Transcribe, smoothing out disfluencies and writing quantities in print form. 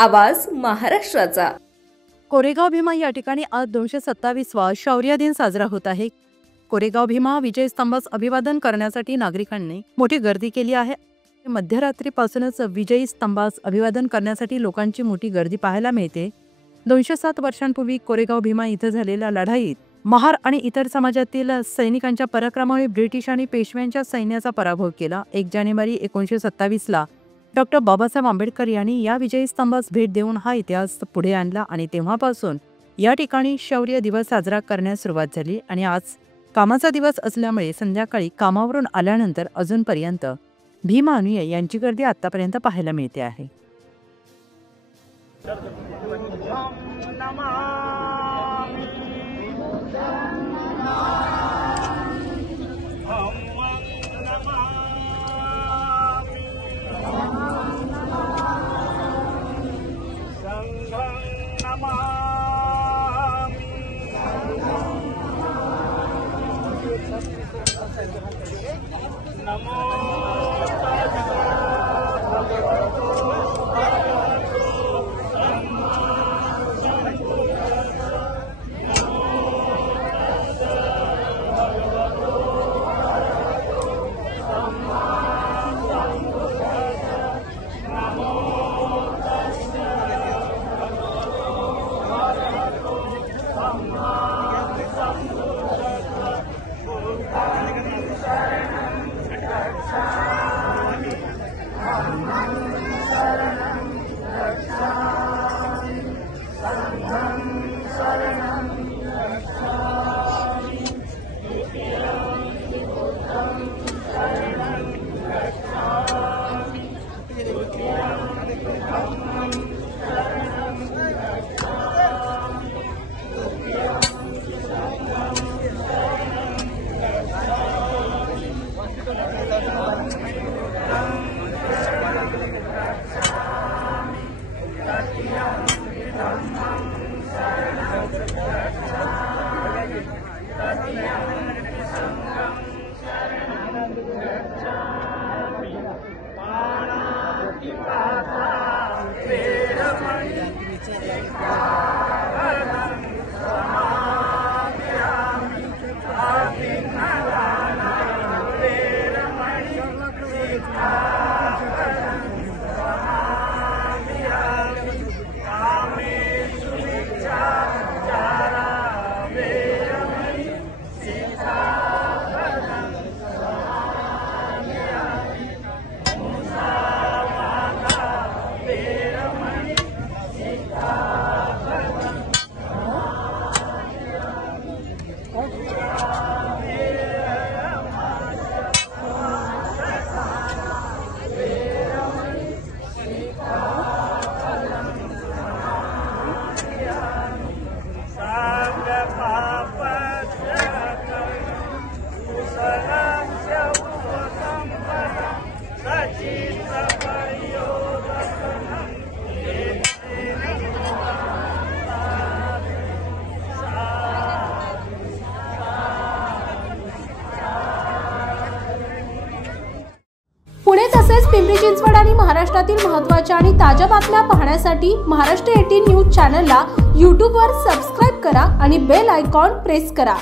आवाज महाराष्ट्राचा। कोरेगाव भीमा या ठिकाणी आज 227वा शौर्य दिन साजरा होत आहे। कोरेगाव भीमा विजय स्तंभास अभिवादन करण्यासाठी नागरिकांनी मोठी गर्दी केली आहे। मध्यरात्रीपासूनच विजयी स्तंभास अभिवादन करण्यासाठी लोकांची मोठी गर्दी पाहायला मिळते। 207 वर्षांपूर्वी कोरेगाव भीमा इथे झालेल्या लढाईत महार आणि इतर समाजातील सैनिकांच्या पराक्रमामुळे ब्रिटिश आणि पेशव्यांच्या सैन्याचा पराभव केला। 1 जानेवारी 1927ला डॉक्टर बाबासाहेब आंबेडकर यांनी या विजयी स्तंभास भेट देऊन हा इतिहास पुढे आणला आणि तेव्हापासून या ठिकाणी शौर्य दिवस साजरा करण्यास सुरुवात झाली। आणि आज कामाचा दिवस असल्यामुळे संध्याकाळी कामावरून आल्यानंतर अजूनपर्यंत भीमा अनुयायी यांची गर्दी आतापर्यंत पाहायला मिळते आहे। पुणे तसेच पिंपरी चिंचवड आणि महाराष्ट्रातील महत्त्वाच्या आणि ताज्या बातम्या पाहण्यासाठी महाराष्ट्र 18 न्यूज चॅनलला YouTube वर सबस्क्राइब करा आणि बेल आयकॉन प्रेस करा।